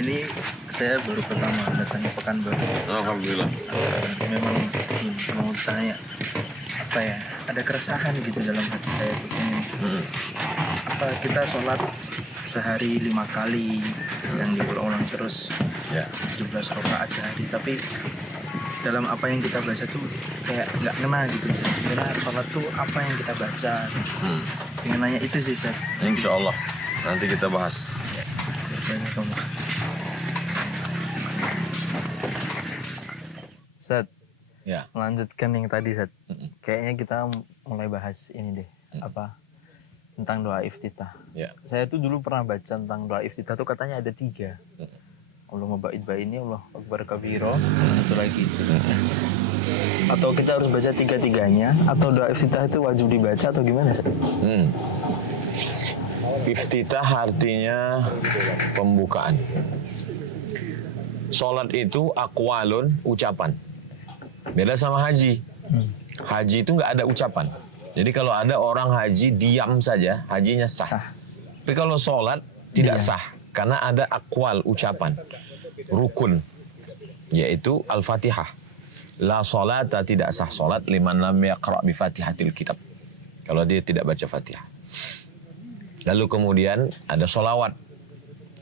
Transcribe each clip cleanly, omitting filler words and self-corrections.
Ini saya baru pertama datang ke Pekanbaru. Alhamdulillah. Memang mau tanya apa ya? Ada keresahan gitu dalam hati saya tuh ini. Apa kita sholat sehari 5 kali yang diulang-ulang terus 17 rakaat sehari, tapi dalam apa yang kita baca tuh kayak nggak ngena gitu. Sebenarnya sholat tuh apa yang kita baca? Pengen nanya itu sih, Ustaz. Insya Allah nanti kita bahas. Ustaz, Ya. melanjutkan yang tadi, Ustaz. Kayaknya kita mulai bahas ini deh, apa tentang doa iftitah. Ya. Saya tuh dulu pernah baca tentang doa iftitah tuh katanya ada 3. Allahumma ba'id baini, Allah akbar kabiro, satu lagi itu. Atau kita harus baca 3-3-nya, atau doa iftitah itu wajib dibaca atau gimana, Ustaz? Iftitah artinya pembukaan. Sholat itu aqwalun, ucapan. Beda sama haji. Haji itu nggak ada ucapan. Jadi kalau ada orang haji diam saja, hajinya sah. Tapi kalau sholat tidak sah, karena ada aqwal, ucapan. Rukun, yaitu Al-Fatihah. La sholata, tidak sah sholat liman lam yaqra' bi fatihatil kitab. Kalau dia tidak baca Fatihah. Lalu kemudian ada sholawat.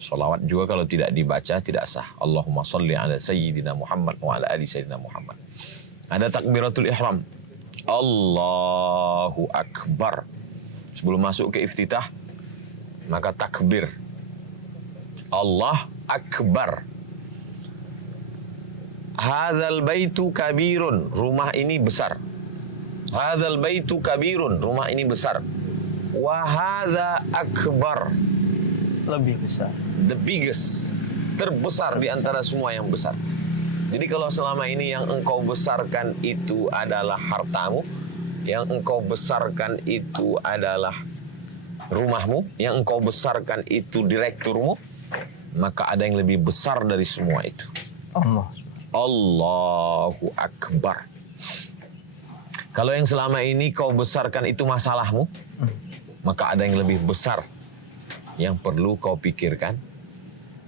Sholawat juga kalau tidak dibaca tidak sah. Allahumma sholli ala sayyidina Muhammad wa ala ali sayyidina Muhammad. Ada takbiratul ihram. Allahu akbar. Sebelum masuk ke iftitah, maka takbir. Allah akbar. Hadzal baitu kabirun. Rumah ini besar. Hadzal baitu kabirun. Rumah ini besar. Wa hadza akbar, Lebih besar. the biggest, terbesar di antara semua yang besar. Jadi kalau selama ini yang engkau besarkan itu adalah hartamu, yang engkau besarkan itu adalah rumahmu, yang engkau besarkan itu direkturmu, maka ada yang lebih besar dari semua itu. Allahu akbar. Kalau yang selama ini kau besarkan itu masalahmu, maka ada yang lebih besar yang perlu kau pikirkan.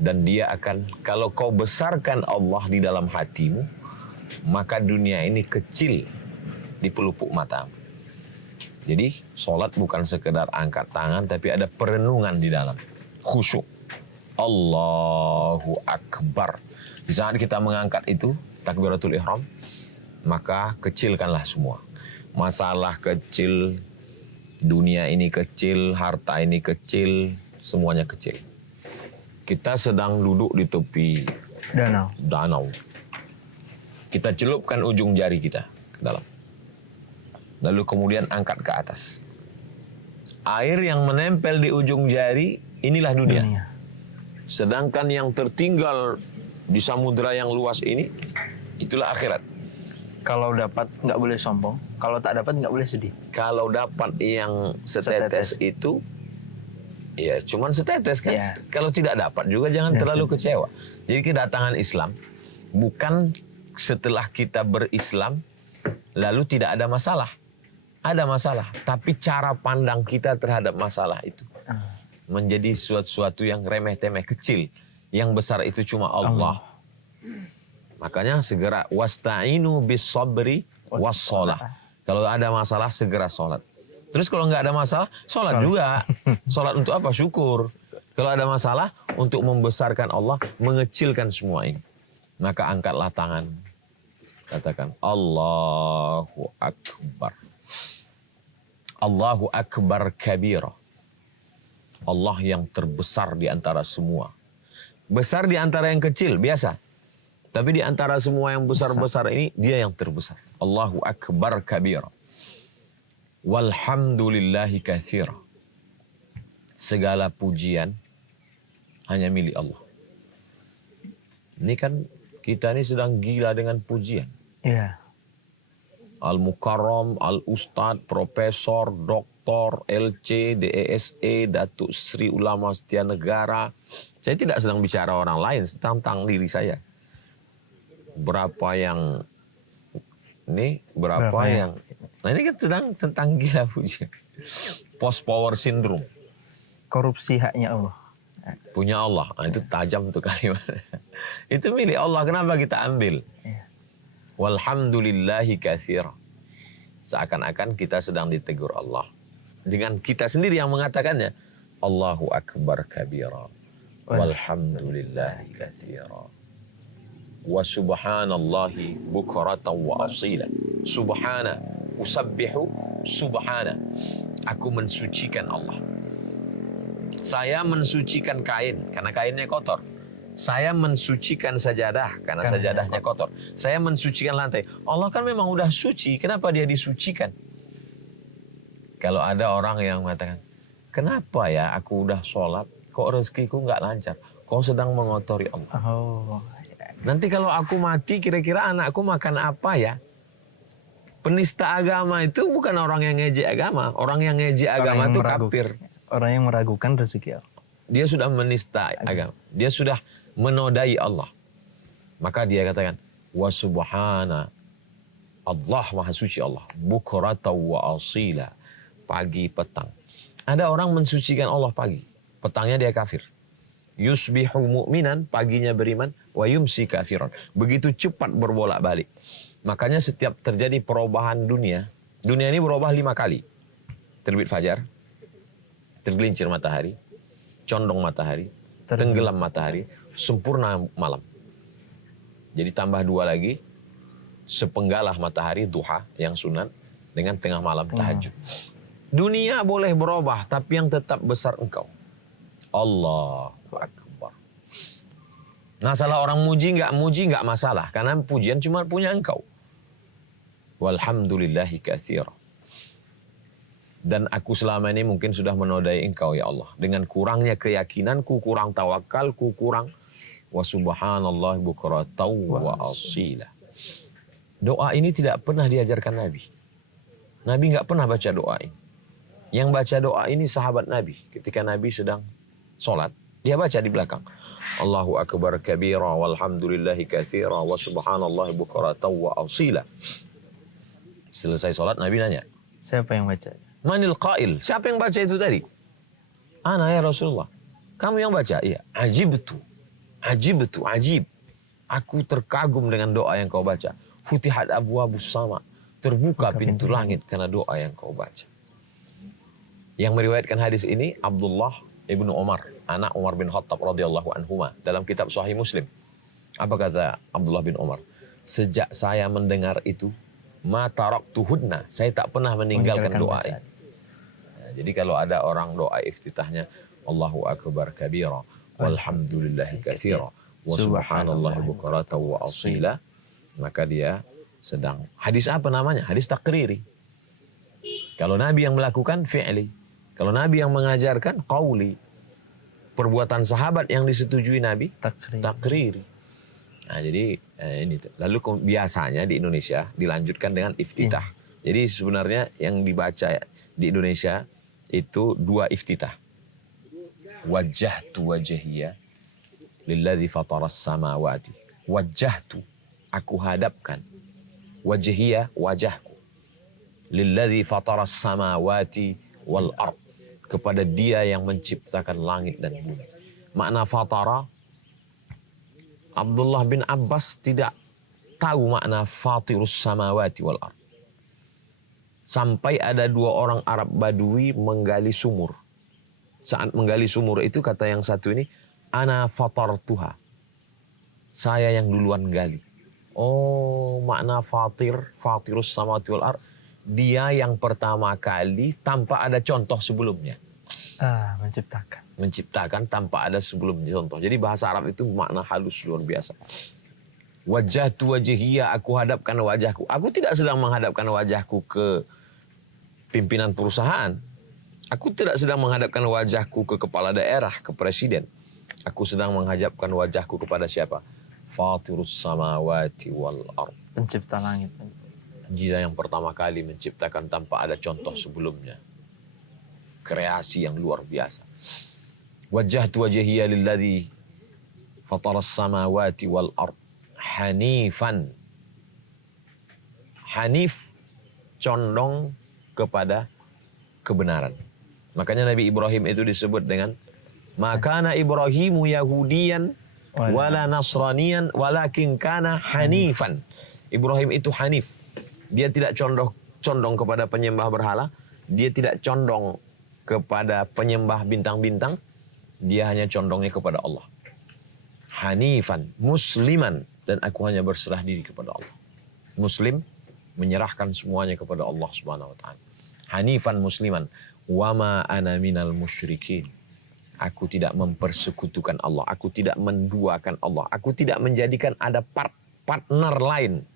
Dan dia akan, kalau kau besarkan Allah di dalam hatimu, maka dunia ini kecil di pelupuk matamu. Jadi sholat bukan sekedar angkat tangan, tapi ada perenungan di dalam, khusyuk. Allahu akbar. Di saat kita mengangkat itu takbiratul ihram, maka kecilkanlah semua. Masalah kecil, dunia ini kecil, harta ini kecil, semuanya kecil. Kita sedang duduk di tepi danau. Kita celupkan ujung jari kita ke dalam. Lalu kemudian angkat ke atas. Air yang menempel di ujung jari, inilah dunia. Sedangkan yang tertinggal di samudera yang luas ini, itulah akhirat. Kalau dapat nggak boleh sombong, kalau tak dapat nggak boleh sedih. Kalau dapat yang setetes itu, ya cuman setetes kan. Ya. Kalau tidak dapat juga jangan terlalu kecewa. Jadi kedatangan Islam bukan setelah kita berislam lalu tidak ada masalah. Ada masalah, tapi cara pandang kita terhadap masalah itu. menjadi sesuatu yang remeh-temeh kecil. Yang besar itu cuma Allah. Makanya segera wasta'inu bis sabri was-shalah. Kalau ada masalah segera sholat. Terus kalau nggak ada masalah, sholat juga. Sholat untuk apa? Syukur. Kalau ada masalah, untuk membesarkan Allah, mengecilkan semua ini. Maka angkatlah tangan. Katakan, Allahu Akbar. Allahu Akbar kabira. Allah yang terbesar di antara semua. Besar di antara yang kecil, biasa. Tapi di antara semua yang besar-besar ini, dia yang terbesar. Allahu Akbar kabira. Walhamdulillahi katsira. Segala pujian hanya milik Allah. Ini kan kita ini sedang gila dengan pujian. Iya. Al-Mukarram, Al-Ustad, Profesor, Doktor, LC, DESE, Datuk Sri Ulama Setia Negara. Saya tidak sedang bicara orang lain, tentang diri saya. Berapa yang yang nah ini kan sedang tentang gila pujian. Post power syndrome. Korupsi haknya Allah. Punya Allah. Nah, itu tajam tuh kalimat. Itu milik Allah. Kenapa kita ambil? Walhamdulillahi katsira. Seakan-akan kita sedang ditegur Allah. Dengan kita sendiri yang mengatakannya. Allahu Akbar kabira. Walhamdulillahi katsira. Wa subhanallahi bukratan wa asila. Subhana. Usabbihu subhana. Aku mensucikan Allah. Saya mensucikan kain karena kainnya kotor. Saya mensucikan sajadah karena sajadahnya kotor. Saya mensucikan lantai. Allah kan memang udah suci, kenapa dia disucikan? Kalau ada orang yang mengatakan, kenapa ya aku udah sholat, kok rezekiku nggak lancar? Kau sedang mengotori Allah. Nanti kalau aku mati, kira-kira anakku makan apa ya? Penista agama itu bukan orang yang ngejek agama. Orang yang ngejek agama itu kafir. Orang yang meragukan rezeki Allah. Dia sudah menista agama. Dia sudah menodai Allah. Maka dia katakan, wa subhana Allah maha suci Allah. Bukrata wa asila. Pagi, petang. Ada orang mensucikan Allah pagi. Petangnya dia kafir. Yusbihu mu'minan, paginya beriman. Wa yumsi kafiran. Begitu cepat berbolak-balik. Makanya setiap terjadi perubahan dunia ini berubah 5 kali. Terbit fajar, tergelincir matahari, condong matahari, tenggelam matahari, sempurna malam. Jadi tambah 2 lagi, sepenggalah matahari duha yang sunat dengan tengah malam tahajud. Dunia boleh berubah, tapi yang tetap besar engkau. Allahu Akbar. Nah, salah orang muji nggak masalah, karena pujian cuma punya engkau. Walhamdulillahi katsira. Dan aku selama ini mungkin sudah menodai engkau ya Allah. Dengan kurangnya keyakinanku, kurang tawakalku, kurang. Wa subhanallah bukratan wa asila. Doa ini tidak pernah diajarkan Nabi. Nabi nggak pernah baca doa ini. Yang baca doa ini sahabat Nabi. Ketika Nabi sedang sholat, dia baca di belakang. Allahu Akbar kabira walhamdulillahi katsira wa subhanallah bukratan wa asila. Selesai sholat Nabi nanya. Siapa yang baca? Manil qail? Siapa yang baca itu tadi? Ana ya Rasulullah. Kamu yang baca? Iya. Ajib. Aku terkagum dengan doa yang kau baca. Futihat abwabus sama. Terbuka pintu langit karena doa yang kau baca. Yang meriwayatkan hadis ini Abdullah ibnu Umar, anak Umar bin Khattab radhiyallahu anhuma, dalam kitab Sahih Muslim. Apa kata Abdullah bin Umar? Sejak saya mendengar itu, ma taraktuhunna, saya tak pernah meninggalkan doa ini. Nah, jadi kalau ada orang doa iftitahnya Allahu Akbar kabira walhamdulillahi katsira wa subhanallahi bukratan wa asila, maka dia sedang hadis apa namanya? Hadis takriri. Kalau Nabi yang melakukan fi'li, kalau Nabi yang mengajarkan qauli. Perbuatan sahabat yang disetujui Nabi takriri. Nah, jadi ini lalu biasanya di Indonesia dilanjutkan dengan iftitah. Jadi sebenarnya yang dibaca di Indonesia itu 2 iftitah. Wajjahtu wajhiya lilladzi fataras samawati. Wajjahtu, aku hadapkan. Wajhiya, wajahku. Lilladzi fataras samawati wal ard. kepada Dia yang menciptakan langit dan bumi. Makna fatara, Abdullah bin Abbas tidak tahu makna fatirus samawati wal ard. Sampai ada dua orang Arab Badui menggali sumur. Saat menggali sumur itu kata yang satu ini, ana fatartuha. Saya yang duluan gali. Oh, makna fatirus samawati wal ard. Dia yang pertama kali tanpa ada contoh sebelumnya. Menciptakan tanpa ada sebelumnya contoh. Jadi bahasa Arab itu makna halus luar biasa. Wajjahtu wajhiyya, aku hadapkan wajahku. Aku tidak sedang menghadapkan wajahku ke pimpinan perusahaan. Aku tidak sedang menghadapkan wajahku ke kepala daerah, ke presiden. Aku sedang menghadapkan wajahku kepada siapa? Fatirus samawati wal ard. Pencipta langit. Dia yang pertama kali menciptakan tanpa ada contoh sebelumnya. Kreasi yang luar biasa. Wajjahtu wajhiyya lilladzi fataras samawati wal ard hanifan. Hanif condong kepada kebenaran. Makanya Nabi Ibrahim itu disebut dengan makana Ibrahimu Yahudiyan wala Nasraniyan walakin kana hanifan. Ibrahim itu hanif. Dia tidak condong kepada penyembah berhala, dia tidak condong kepada penyembah bintang-bintang, dia hanya condongnya kepada Allah. Hanifan, musliman, dan aku hanya berserah diri kepada Allah. Muslim menyerahkan semuanya kepada Allah Subhanahu wa taala. Hanifan musliman, wama ana minal musyrikin. Aku tidak mempersekutukan Allah, aku tidak menduakan Allah, aku tidak menjadikan ada partner lain.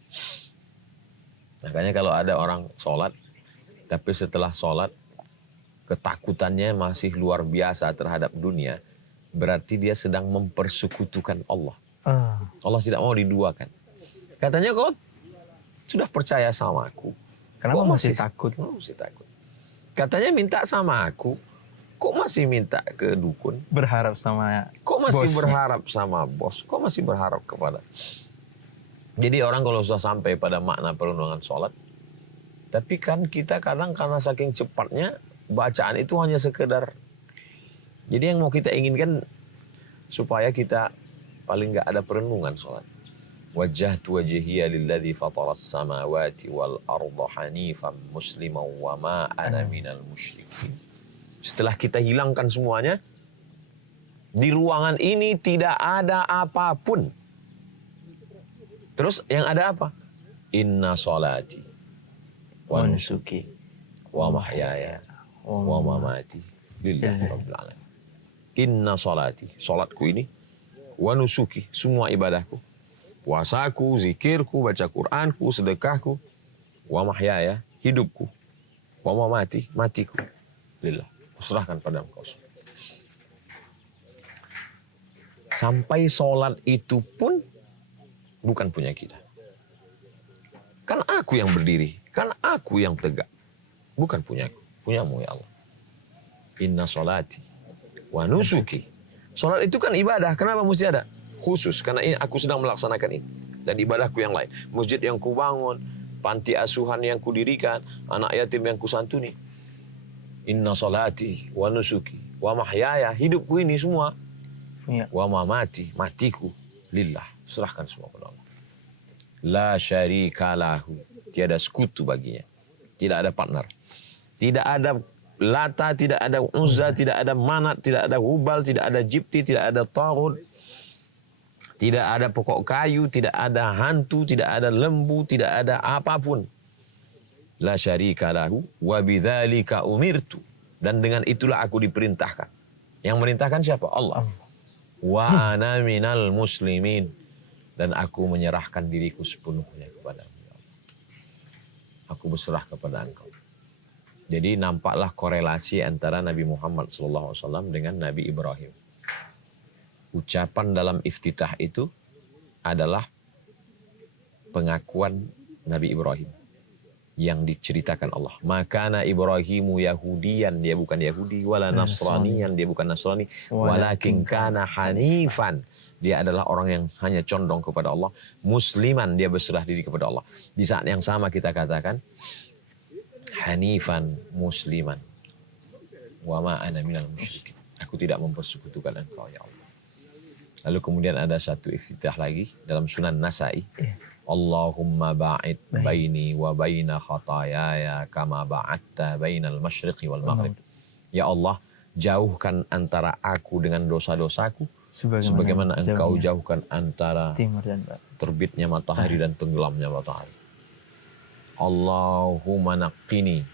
Makanya kalau ada orang sholat, tapi setelah sholat ketakutannya masih luar biasa terhadap dunia, berarti dia sedang mempersekutukan Allah. Allah tidak mau diduakan. Katanya kau sudah percaya sama aku, Kenapa kok masih takut? masih takut? Katanya minta sama aku, kok masih minta ke dukun? Berharap sama Kok masih bosnya. berharap sama bos? Kok masih berharap kepada? Jadi orang kalau sudah sampai pada makna perundungan sholat, tapi kan kita kadang karena saking cepatnya bacaan itu hanya sekedar. Jadi yang mau kita inginkan supaya kita paling nggak ada perenungan sholat. Wajjahtu wajhiyya lilladzi fataras samawati wal arda hanifan musliman wa ma ana minal musyrikin. Setelah kita hilangkan semuanya, di ruangan ini tidak ada apapun. Terus yang ada apa? Inna sholati wa nusuki wa mahyaya wa mamati lillahi rabbil alamin. Inna sholati, sholatku ini, wa nusuki, semua ibadahku, puasaku, zikirku, baca Qur'anku, sedekahku, wa mahyaya, hidupku, wa mamati, matiku, lillah, serahkan pada Engkau. Sampai sholat itu pun bukan punya kita. Kan aku yang berdiri, kan aku yang tegak, bukan punyaku, punyamu ya Allah. Inna sholati wa nusuki. Sholat itu kan ibadah, kenapa mesti ada? Khusus, karena ini aku sedang melaksanakan ini. Dan ibadahku yang lain. Masjid yang kubangun, panti asuhan yang kudirikan, anak yatim yang kusantuni. Inna sholati wa nusuki wa mahyaya, hidupku ini semua. Ya. Wa mamati, matiku, lillah. Serahkan semua kepada Allah. La syarika lahu. Tiada sekutu baginya. Tidak ada partner. Tidak ada Lata, tidak ada Uzza, tidak ada Manat, tidak ada Hubal, tidak ada Jibti, tidak ada Taghut. Tidak ada pokok kayu, tidak ada hantu, tidak ada lembu, tidak ada apapun. La syarika lahu wa bidzalika umirtu. Dan dengan itulah aku diperintahkan. Yang merintahkan siapa? Allah. Wa ana minal muslimin. Dan aku menyerahkan diriku sepenuhnya kepada Allah. Aku berserah kepada Engkau. Jadi nampaklah korelasi antara Nabi Muhammad SAW dengan Nabi Ibrahim. Ucapan dalam iftitah itu adalah pengakuan Nabi Ibrahim yang diceritakan Allah. Makana Ibrahimu Yahudiyan, dia bukan Yahudi, wala Nasraniyan, dia bukan Nasrani, walakin kana hanifan. Dia adalah orang yang hanya condong kepada Allah. Musliman, dia berserah diri kepada Allah. Di saat yang sama kita katakan, hanifan musliman. wa ma ana minal musyrikin. Aku tidak mempersekutukan Engkau ya Allah. Lalu kemudian ada satu iftitah lagi dalam Sunan Nasa'i. Allahumma ba'id baini wa baina khatayaya kama ba'adta bainal masyriqi wal maghrib. Ya Allah, jauhkan antara aku dengan dosa-dosaku sebagaimana Engkau jauhkan antara timur dan barat, terbitnya matahari dan tenggelamnya matahari. Allahumma naqqini,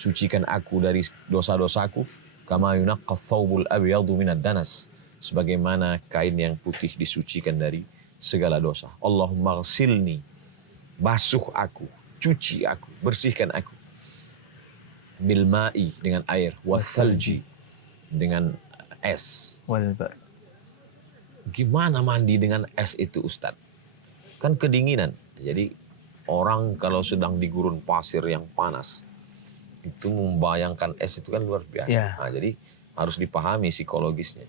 sucikan aku dari dosa-dosaku kama yunaqqa thawbul abyadu minad danas, sebagaimana kain yang putih disucikan dari segala dosa. Allahumma ghsilni, basuh aku, cuci aku, bersihkan aku. Bil ma'i, dengan air, wathalji, dengan es. wal bar. Gimana mandi dengan es itu, Ustadz? Kan kedinginan. Jadi orang kalau sedang di gurun pasir yang panas, itu membayangkan es itu kan luar biasa. Ya. Nah, jadi harus dipahami psikologisnya.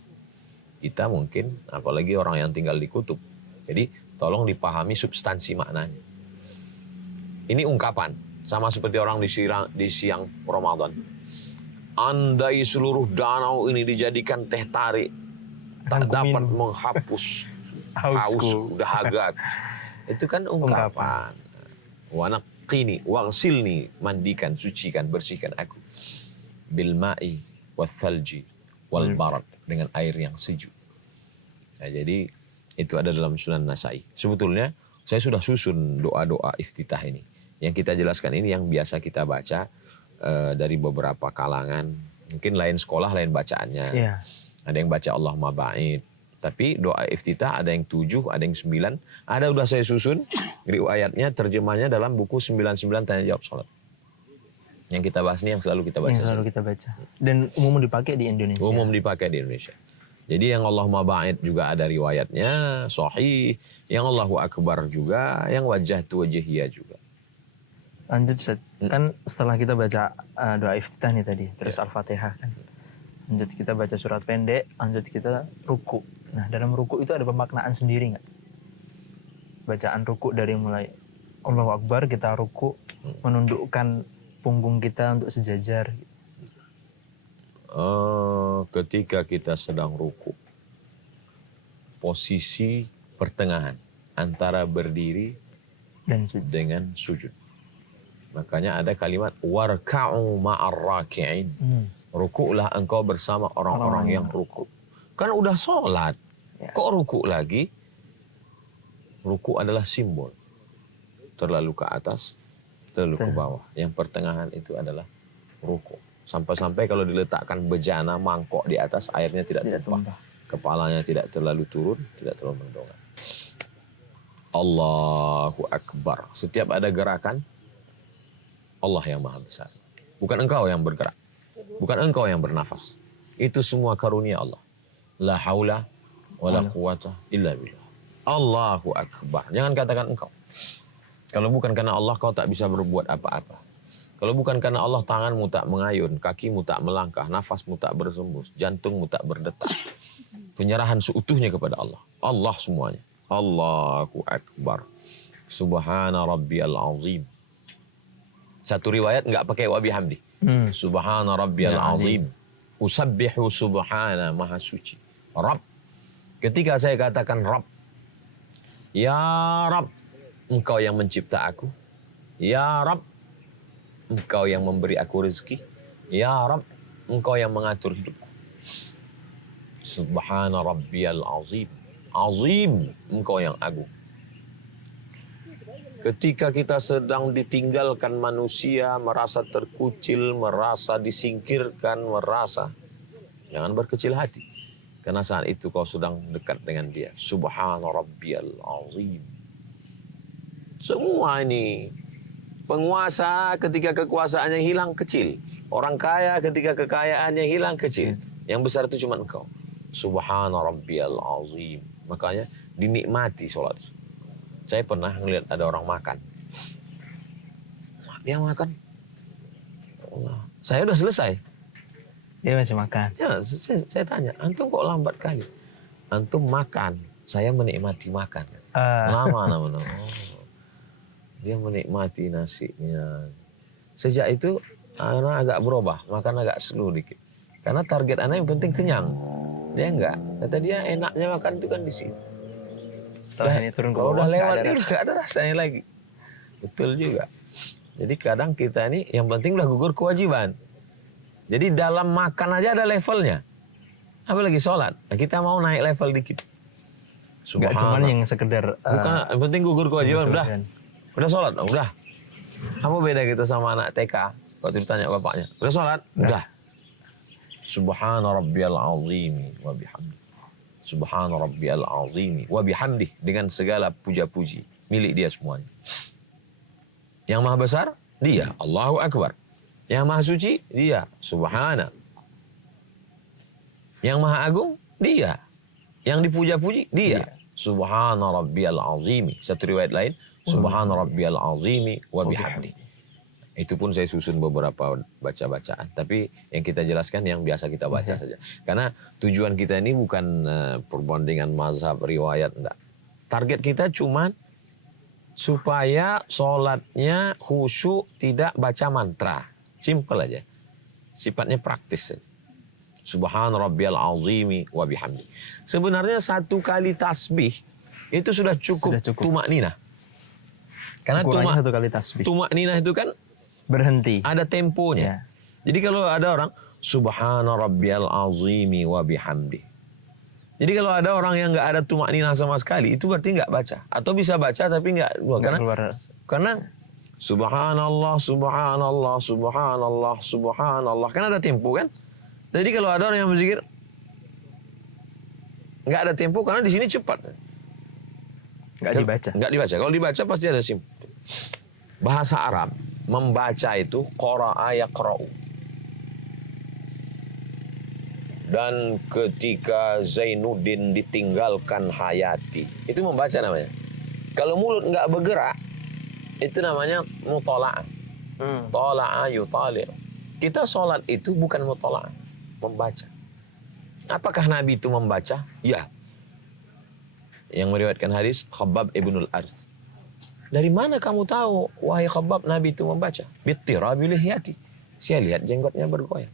Kita mungkin, apalagi orang yang tinggal di kutub. Jadi tolong dipahami substansi maknanya. Ini ungkapan, sama seperti orang di siang Ramadan. Andai seluruh danau ini dijadikan teh tarik, tak dapat menghapus hausku, dahaga. Itu kan ungkapan. Wanaqini, wangsilni, mandikan, sucikan, bersihkan aku. Bil ma'i, wathalji, wal barad, dengan air yang sejuk. Nah, jadi itu ada dalam Sunan Nasa'i. Sebetulnya saya sudah susun doa-doa iftitah ini. Yang kita jelaskan ini yang biasa kita baca dari beberapa kalangan. Mungkin lain sekolah, lain bacaannya. Yeah. Ada yang baca Allahumma ba'id. Tapi doa iftitah ada yang 7, ada yang 9. Ada udah saya susun riwayatnya, terjemahnya dalam buku 99 Tanya Jawab Salat. Yang kita bahas ini yang selalu kita baca. Yang selalu kita baca. Dan umum dipakai di Indonesia. Umum dipakai di Indonesia. Jadi yang Allahumma ba'id juga ada riwayatnya, sahih. Yang Allahu Akbar juga, yang wajah tu wajhiyah juga. Lanjut, Ustaz. Kan setelah kita baca doa iftitah nih tadi, terus Al-Fatihah kan. Lanjut kita baca surat pendek, lanjut kita ruku. Nah, dalam ruku itu ada pemaknaan sendiri nggak? Bacaan ruku dari mulai Allahu Akbar, kita ruku, menundukkan punggung kita untuk sejajar. Ketika kita sedang ruku, posisi pertengahan antara berdiri dan sujud. dengan sujud. Makanya ada kalimat warka'u ma'ar raki'in. Ruku'lah engkau bersama orang-orang yang ruku. Kan udah sholat. Ya. Kok ruku lagi? Ruku adalah simbol. Terlalu ke atas, terlalu ke bawah. Yang pertengahan itu adalah ruku. Sampai-sampai kalau diletakkan bejana, mangkok di atas, airnya tidak tumpah. Kepalanya tidak terlalu turun, tidak terlalu mendongak. Allahu Akbar. Setiap ada gerakan, Allah yang maha besar. Bukan engkau yang bergerak. Bukan engkau yang bernafas. Itu semua karunia Allah. La haula wa la quwata illa billah. Allahu Akbar. Jangan katakan engkau. Kalau bukan karena Allah, kau tak bisa berbuat apa-apa. Kalau bukan karena Allah, tanganmu tak mengayun, kakimu tak melangkah, nafasmu tak bersembus, jantungmu tak berdetak. Penyerahan seutuhnya kepada Allah. Allah semuanya. Allahu Akbar. Subhana rabbiyal azim. Satu riwayat enggak pakai wa bihamdi. Subhana rabbiyal azim. Usabbihu subhana, maha suci. Rabb. Ketika saya katakan Rabb, ya Rabb, engkau yang mencipta aku. Ya Rabb, engkau yang memberi aku rezeki. Ya Rabb, engkau yang mengatur hidupku. Subhana rabbiyal azim. Azim, engkau yang agung. Ketika kita sedang ditinggalkan manusia, merasa terkucil, merasa disingkirkan, jangan berkecil hati. Karena saat itu kau sedang dekat dengan dia. Subhana rabbiyal azim. Semua ini penguasa ketika kekuasaannya hilang kecil. Orang kaya ketika kekayaannya hilang kecil. Yang besar itu cuma engkau. Subhana rabbiyal azim. Makanya dinikmati sholat. Saya pernah ngelihat ada orang makan. Dia makan. Allah. Saya udah selesai. Dia masih makan. Ya, saya tanya, antum kok lambat kali? Antum makan, saya menikmati makan. Lama. Dia menikmati nasinya. Sejak itu, anak agak berubah, makan agak slow dikit. Karena target anak yang penting kenyang. Dia enggak. Kata dia enaknya makan itu kan di sini. Setelah ini turun ke Kalau bawah, udah lewat nggak ada ini udah nggak ada rasanya lagi. Betul juga. Jadi kadang kita ini yang penting udah gugur kewajiban. Jadi dalam makan aja ada levelnya. Apalagi sholat. Nah, kita mau naik level dikit. Nggak cuman yang sekedar bukan, yang penting gugur kewajiban. Udah sholat, udah. Apa beda kita sama anak TK? Waktu ditanya bapaknya, udah sholat? Udah. Subhana rabbiyal azimi wa bihamdi. Subhana rabbiyal azimi wa bihamdi. Dengan segala puja-puji. Milik dia semuanya. Yang maha besar, dia. Allahu Akbar. Yang maha suci, dia. Subhana. Yang maha agung, dia. Yang dipuja-puji, dia. Subhana rabbiyal azimi. Satu riwayat lain, Subhana rabbiyal azimi wa bihamdi. Itu pun saya susun beberapa baca-bacaan. Tapi yang kita jelaskan yang biasa kita baca saja. Karena tujuan kita ini bukan perbandingan mazhab, riwayat, enggak. Target kita cuma supaya sholatnya khusyuk, tidak baca mantra. Simple aja. Sifatnya praktis saja. Subhana rabbiyal azimi wa bihamdi. Sebenarnya satu kali tasbih itu sudah cukup. Tumak nina. Karena satu kali tasbih. Tumak nina itu kan berhenti. Ada temponya. Jadi kalau ada orang Subhana rabbiyal azimi wa bihamdi. Jadi kalau ada orang yang nggak ada tumak nina sama sekali, itu berarti nggak baca. Atau bisa baca tapi nggak keluar. Karena Subhanallah, Subhanallah, Subhanallah, Subhanallah. Kan ada tempo kan? Jadi kalau ada orang yang berzikir nggak ada tempo karena di sini cepat. Nggak dibaca. Nggak dibaca. Kalau dibaca pasti ada sim. Bahasa Arab membaca itu qara'a yaqra'u. Dan ketika Zainuddin ditinggalkan Hayati, itu membaca namanya. Kalau mulut nggak bergerak, itu namanya mutala'ah. Tala'a yutali'. Kita sholat itu bukan mutala'ah, membaca. Apakah Nabi itu membaca? Ya. Yang meriwayatkan hadis Khabbab ibnul Arth. Dari mana kamu tahu, wahai Khabbab, Nabi itu membaca? Bittirabi lihyati. Saya lihat jenggotnya bergoyang.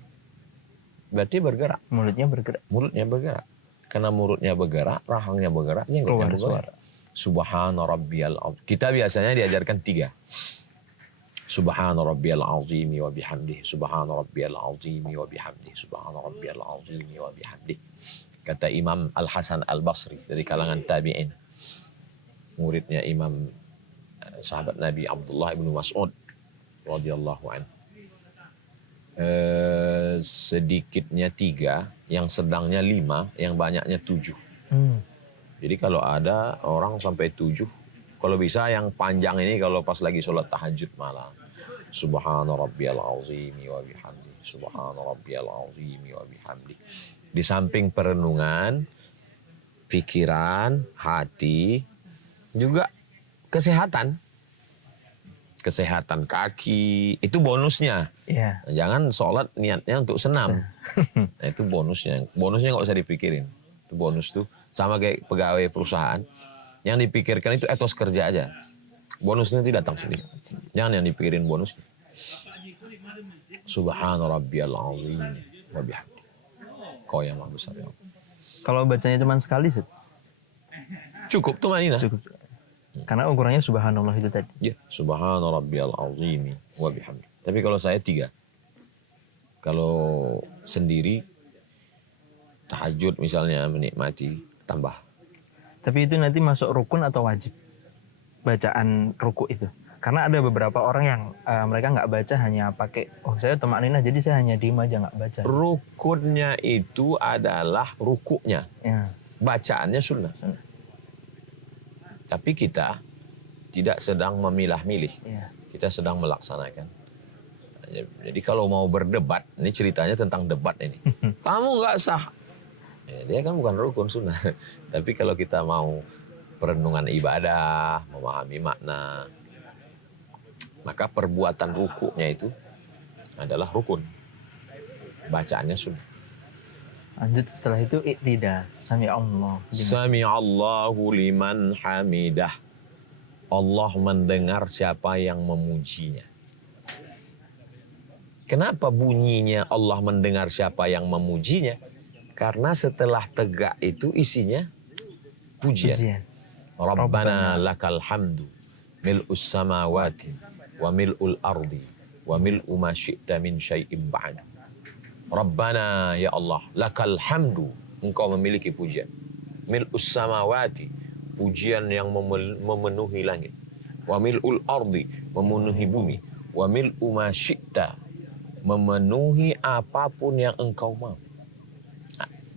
Berarti bergerak. Mulutnya bergerak. Mulutnya bergerak. Karena mulutnya bergerak, rahangnya bergerak, jenggotnya bergoyang. Subhana rabbiyal azim. Kita biasanya diajarkan 3. Subhana rabbiyal azimi wa bihamdih. Subhana rabbiyal azimi wa bihamdih. Subhana rabbiyal azimi wa bihamdih. Kata Imam Al-Hasan Al-Basri dari kalangan tabi'in. Muridnya Imam sahabat Nabi Abdullah ibn Mas'ud radhiyallahu anhu. Sedikitnya 3, yang sedangnya 5, yang banyaknya 7. Jadi kalau ada orang sampai 7, kalau bisa yang panjang ini kalau pas lagi sholat tahajud malam. Subhana rabbiyal azimi wa bihamdi. Subhana rabbiyal azimi wa bihamdi. Di samping perenungan, pikiran, hati, juga kesehatan. Kesehatan kaki, itu bonusnya. Yeah. Jangan sholat niatnya untuk senam. Nah, itu bonusnya. Bonusnya nggak usah dipikirin. Itu bonus tuh sama kayak pegawai perusahaan. Yang dipikirkan itu etos kerja aja. Bonusnya tidak datang sendiri. Jangan yang dipikirin bonusnya. Subhana rabbiyal azim wa bihamdi. Kau yang maha besar ya Allah. Kalau bacanya cuma sekali, cukup tuh manina. Cukup. Karena ukurannya subhanallah itu tadi. Ya, subhana rabbiyal azim wa bihamdi. Tapi kalau saya 3. Kalau sendiri tahajud misalnya menikmati, tambah. Tapi itu nanti masuk rukun atau wajib? Bacaan ruku itu. Karena ada beberapa orang yang mereka nggak baca, hanya pakai, saya tumakninah jadi saya hanya diem aja nggak baca. Rukunnya itu adalah rukuknya. Ya. Bacaannya sunnah. Tapi kita tidak sedang memilah-milih. Ya. Kita sedang melaksanakan. Jadi kalau mau berdebat, ini ceritanya tentang debat ini. Kamu nggak sah. Ya, dia kan bukan rukun sunnah. Tapi kalau kita mau perenungan ibadah, memahami makna, maka perbuatan rukuknya itu adalah rukun. Bacaannya sunnah. Lanjut setelah itu iktidal. Sami'allahu liman hamidah. Allah mendengar siapa yang memujinya. Kenapa bunyinya Allah mendengar siapa yang memujinya? Karena setelah tegak itu isinya pujian. Rabbana lakal hamdu mil'us samawati wa mil'ul ardi wa mil'u ma syi'ta min syai'in ba'd. Rabbana ya Allah, lakal hamdu, engkau memiliki pujian. Mil'us samawati, pujian yang memenuhi langit. Wa mil'ul ardi, memenuhi bumi. Wa mil'u ma syi'ta, memenuhi apapun yang engkau mau.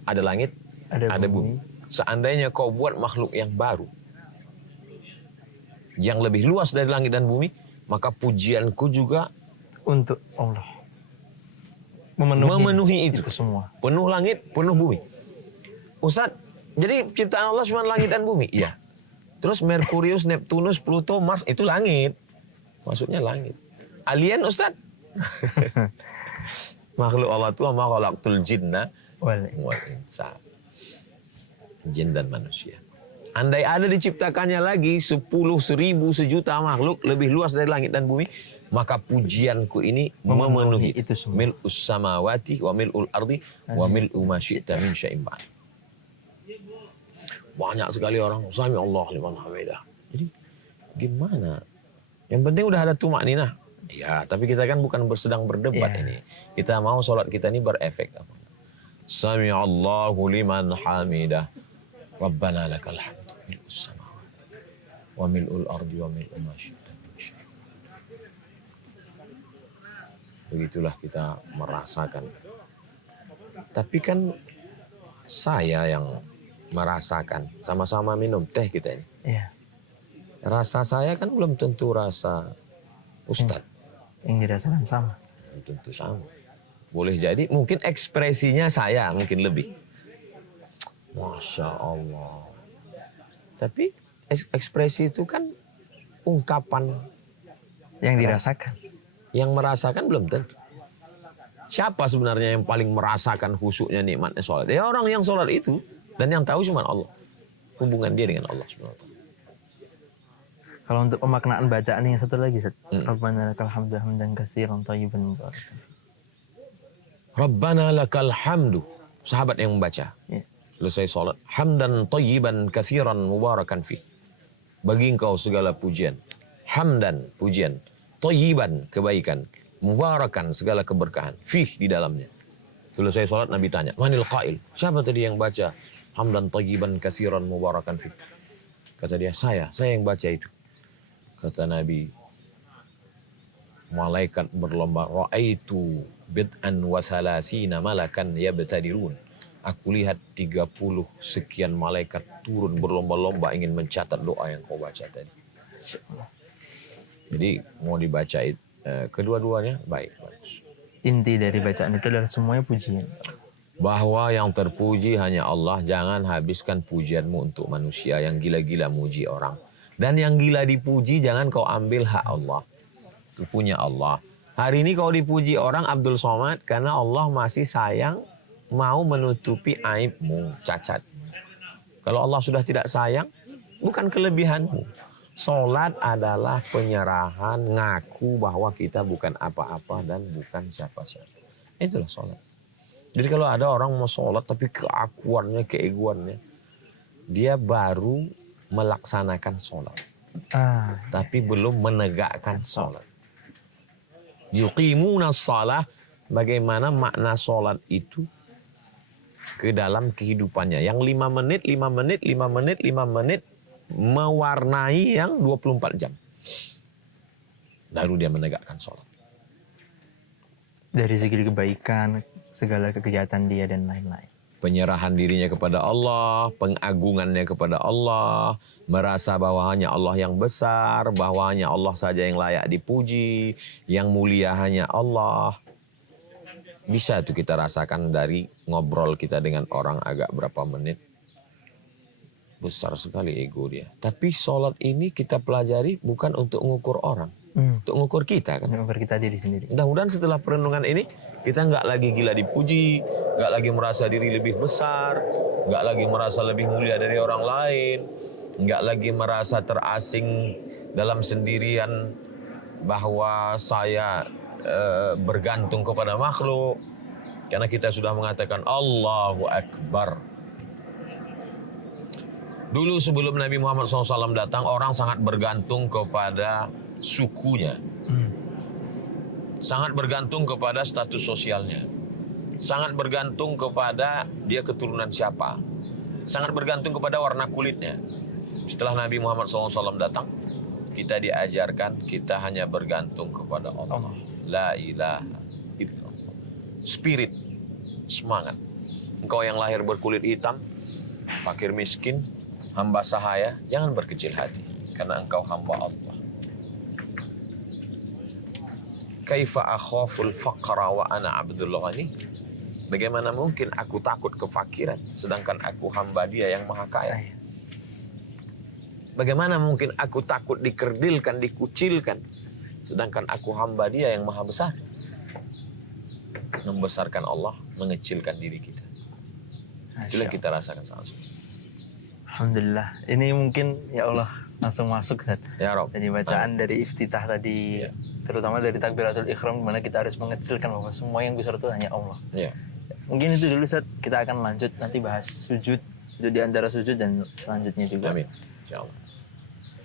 Ada langit, ada bumi. Seandainya kau buat makhluk yang baru, yang lebih luas dari langit dan bumi, maka pujianku juga untuk Allah. Memenuhi itu semua. Penuh langit, penuh bumi. Ustadz, jadi ciptaan Allah cuma langit dan bumi? Iya. Terus Merkurius, Neptunus, Pluto, Mars itu langit. Maksudnya langit. Alien Ustadz? Makhluk Allah itu ma khalaqtul jinna wal insa. Jin dan manusia. Andai ada diciptakannya lagi 10.000, 1.000.000 makhluk lebih luas dari langit dan bumi, maka pujianku ini memenuhi itu semua. Mil'us samawati wa mil'ul ardi wa mil'u ma syi'ta min syai'in ba'd. Banyak sekali orang sami Allah liman hamidah. Jadi gimana? Yang penting udah ada tumakninah. Ya, tapi kita kan bukan sedang berdebat ini. Kita mau sholat kita ini berefek apa? Sami Allahu liman hamidah. Rabbana lakal hamdu mil'us samawati wa mil'ul ardi wa mil'u ma syi'ta min syai'in. Begitulah kita merasakan. Tapi kan saya yang merasakan, sama-sama minum teh kita ini. Iya. Rasa saya kan belum tentu rasa Ustadz. Yang dirasakan sama. Belum tentu sama. Boleh jadi mungkin ekspresinya saya mungkin lebih. Masya Allah. Tapi ekspresi itu kan ungkapan yang dirasakan. Yang merasakan belum tentu. Siapa sebenarnya yang paling merasakan khusyuknya nikmatnya sholat? Ya orang yang sholat itu. Dan yang tahu cuma Allah. Hubungan dia dengan Allah SWT. Kalau untuk pemaknaan bacaan yang satu lagi, Rabbana lakal hamdu hamdan katsiran thayyiban mubarakan. Rabbana lakal hamdu. Sahabat yang membaca. Selesai sholat. Hamdan thayyiban katsiran mubarakan fi. Bagi engkau segala pujian. Hamdan, pujian. Thayyiban, kebaikan. Mubarakan, segala keberkahan. Fih, di dalamnya. Selesai sholat Nabi tanya, manil qail? Siapa tadi yang baca? Hamdan thayyiban katsiran mubarakan fi. Kata dia, saya yang baca itu. Kata Nabi, malaikat berlomba, ra'aitu bid'an wa salasina malakan yabtadirun. Aku lihat 30 sekian malaikat turun berlomba-lomba ingin mencatat doa yang kau baca tadi. Jadi mau dibaca kedua-duanya bagus. Inti dari bacaan itu adalah semuanya pujian. Bahwa yang terpuji hanya Allah. Jangan habiskan pujianmu untuk manusia yang gila-gila muji orang. Dan yang gila dipuji jangan kau ambil hak Allah. Itu punya Allah. Hari ini kau dipuji orang Abdul Somad karena Allah masih sayang, mau menutupi aibmu, cacat. Kalau Allah sudah tidak sayang, bukan kelebihanmu. Salat adalah penyerahan, ngaku bahwa kita bukan apa-apa dan bukan siapa-siapa. Itulah salat. Jadi kalau ada orang mau salat tapi keakuannya, keegoannya, dia baru melaksanakan salat. Tapi belum menegakkan salat. Yuqimuna shalah, bagaimana makna salat itu ke dalam kehidupannya. Yang 5 menit, 5 menit, 5 menit, 5 menit mewarnai yang 24 jam. Baru dia menegakkan sholat. Dari segi kebaikan, segala kegiatan dia dan lain-lain. Penyerahan dirinya kepada Allah, pengagungannya kepada Allah, merasa bahwa hanya Allah yang besar, bahwa hanya Allah saja yang layak dipuji, yang mulia hanya Allah. Bisa itu kita rasakan dari ngobrol kita dengan orang agak berapa menit. Besar sekali ego dia. Tapi sholat ini kita pelajari bukan untuk mengukur orang. Untuk mengukur kita kan. Mengukur kita diri sendiri. Mudah-mudahan setelah perenungan ini kita nggak lagi gila dipuji, nggak lagi merasa diri lebih besar, nggak lagi merasa lebih mulia dari orang lain, nggak lagi merasa terasing dalam sendirian bahwa saya bergantung kepada makhluk. Karena kita sudah mengatakan Allahu Akbar. Dulu sebelum Nabi Muhammad SAW datang, orang sangat bergantung kepada sukunya. Sangat bergantung kepada status sosialnya. Sangat bergantung kepada dia keturunan siapa. Sangat bergantung kepada warna kulitnya. Setelah Nabi Muhammad SAW datang, kita diajarkan kita hanya bergantung kepada Allah. La ilaha illallah. Spirit, semangat. Engkau yang lahir berkulit hitam, fakir miskin, hamba sahaya, jangan berkecil hati, karena engkau hamba Allah. Kaifa akhaful faqra wa ana abdul ghani? Bagaimana mungkin aku takut kefakiran sedangkan aku hamba Dia yang Maha Kaya? Bagaimana mungkin aku takut dikerdilkan, dikucilkan sedangkan aku hamba Dia yang Maha Besar? Membesarkan Allah, mengecilkan diri kita. Itulah kita rasakan langsung. Alhamdulillah. Ini mungkin ya Allah langsung masuk kan. Ya Rob. Jadi bacaan dari iftitah tadi, Ya. terutama dari takbiratul ihram, dimana kita harus mengecilkan bahwa semua yang besar itu hanya Allah. Ya. Mungkin itu dulu, Ustaz. Kita akan lanjut nanti bahas sujud. Itu di antara sujud dan selanjutnya juga. Amin. Insyaallah.